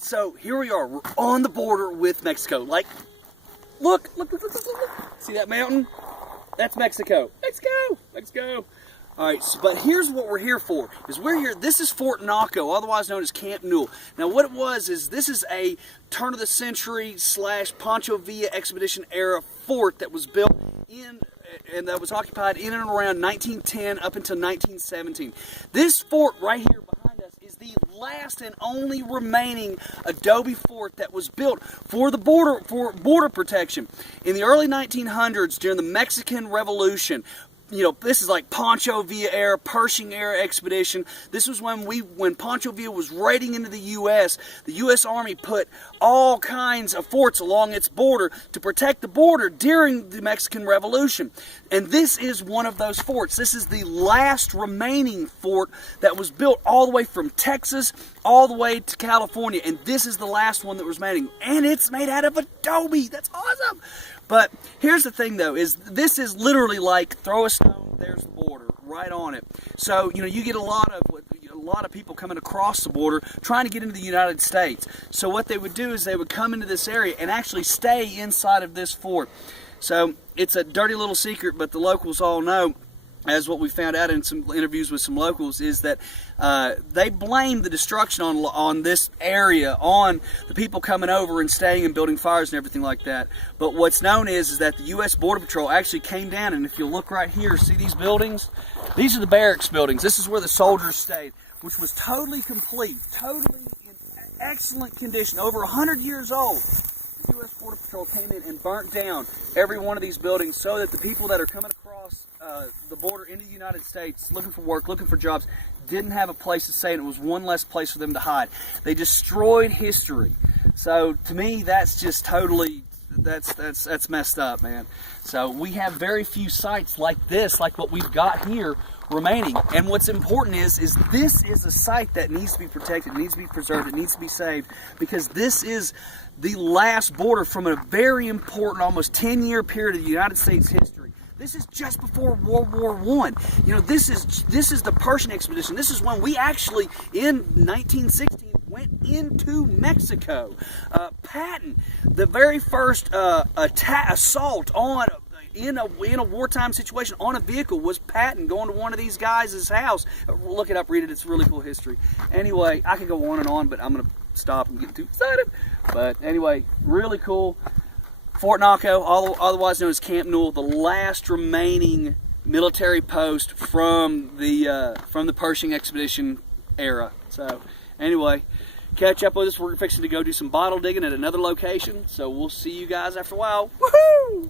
So here we are. We're on the border with Mexico. Like, look. See that mountain? That's Mexico. Let's go. Let's go. All right, so, but here's what we're here for. We're here, this is Fort Naco, otherwise known as Camp Newell. Now what it was is this is a turn of the century / Pancho Villa expedition era fort that was built in and that was occupied in and around 1910 up until 1917. This fort right here behind us is the last and only remaining adobe fort that was built for the border protection. In the early 1900s, during the Mexican Revolution, you know, this is like Pancho Villa era, Pershing era expedition. This was when Pancho Villa was raiding into the U.S. The U.S. Army put all kinds of forts along its border to protect the border during the Mexican Revolution. And this is one of those forts. This is the last remaining fort that was built all the way from Texas all the way to California. And this is the last one that was remaining. And it's made out of adobe. That's awesome. But here's the thing though, is this is literally like throw a stone, there's the border, right on it. So, you know, you get a lot of people coming across the border trying to get into the United States. So what they would do is they would come into this area and actually stay inside of this fort. So it's a dirty little secret, but the locals all know, as what we found out in some interviews with some locals, is that they blame the destruction on this area on the people coming over and staying and building fires and everything like that. But what's known is that the U.S. Border Patrol actually came down, and if you look right here, see these buildings? These are the barracks buildings. This is where the soldiers stayed, which was totally complete, totally in excellent condition, over 100 years old. The U.S. Border Patrol came in and burnt down every one of these buildings so that the people that are coming across the border into the United States, looking for work, looking for jobs, didn't have a place to stay, and it was one less place for them to hide. They destroyed history. So to me, that's just totally, that's messed up, man. So we have very few sites like this, like what we've got here, remaining. And what's important is this is a site that needs to be protected, needs to be preserved, it needs to be saved, because this is the last border from a very important, almost 10-year period of the United States history. This is just before World War I. You know, this is the Pershing expedition. This is when we actually, in 1916, went into Mexico. Patton, the very first assault on in a wartime situation on a vehicle was Patton going to one of these guys' house. Look it up, read it. It's really cool history. Anyway, I could go on and on, but I'm going to stop and get too excited. But anyway, really cool. Fort Naco, otherwise known as Camp Newell, the last remaining military post from the Pershing expedition era. So anyway, catch up with us. We're fixing to go do some bottle digging at another location. So we'll see you guys after a while. Woohoo!